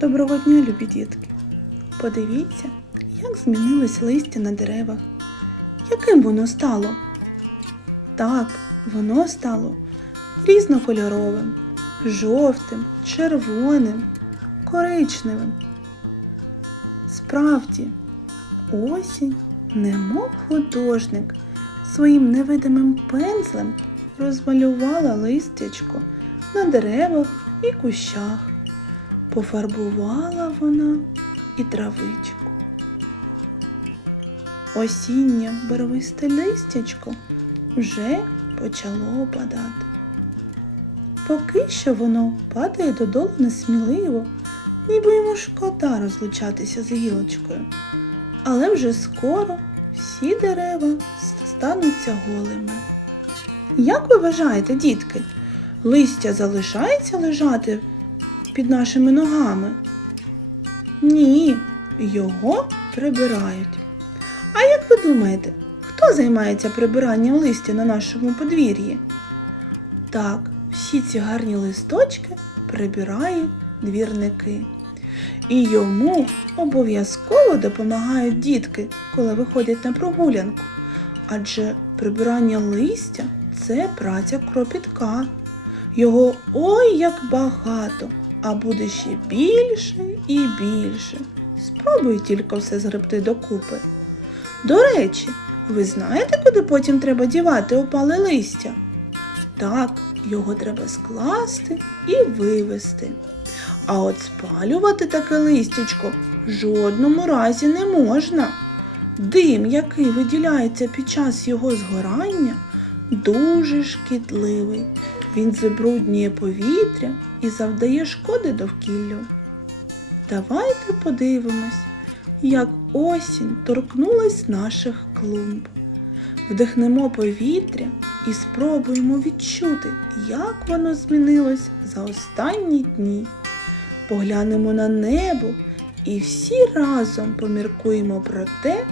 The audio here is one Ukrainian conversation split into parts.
Доброго дня, любі дітки! Подивіться, як змінилось листя на деревах. Яким воно стало? Так, воно стало різнокольоровим, жовтим, червоним, коричневим. Справді, осінь, немов художник, своїм невидимим пензлем розмалювала листячко на деревах і кущах. Пофарбувала вона і травичку. Осіннє барвисте листячко вже почало опадати. Поки що воно падає додолу несміливо, ніби йому шкода розлучатися з гілочкою. Але вже скоро всі дерева стануться голими. Як ви вважаєте, дітки, листя залишається лежати під нашими ногами? Ні, його прибирають. А як ви думаєте, хто займається прибиранням листя на нашому подвір'ї? Так, всі ці гарні листочки прибирають двірники. І йому обов'язково допомагають дітки, коли виходять на прогулянку. Адже прибирання листя це праця кропітка. Його ой як багато, а буде ще більше і більше. Спробуй тільки все згребти докупи. До речі, ви знаєте, куди потім треба дівати опале листя? Так, його треба скласти і вивезти. А от спалювати таке листячко в жодному разі не можна. Дим, який виділяється під час його згорання, дуже шкідливий. Він забруднює повітря і завдає шкоди довкіллю. Давайте подивимось, як осінь торкнулась наших клумб. Вдихнемо повітря і спробуємо відчути, як воно змінилось за останні дні. Поглянемо на небо і всі разом поміркуємо про те,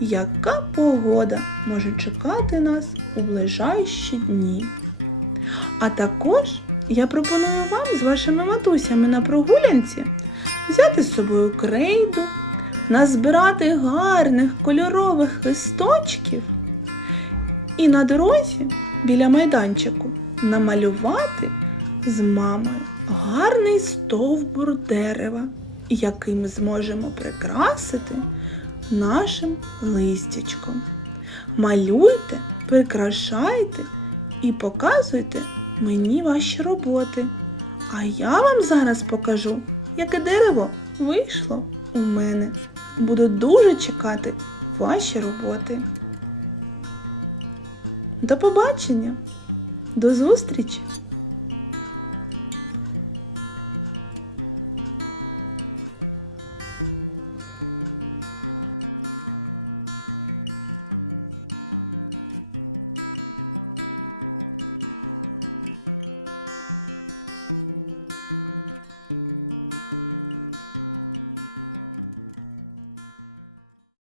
яка погода може чекати нас у ближайші дні. А також я пропоную вам з вашими матусями на прогулянці взяти з собою крейду, назбирати гарних кольорових листочків і на дорозі біля майданчику намалювати з мамою гарний стовбур дерева, який ми зможемо прикрасити нашим листячком. Малюйте, прикрашайте і показуйте мені ваші роботи. А я вам зараз покажу, яке дерево вийшло у мене. Буду дуже чекати ваші роботи. До побачення! До зустрічі!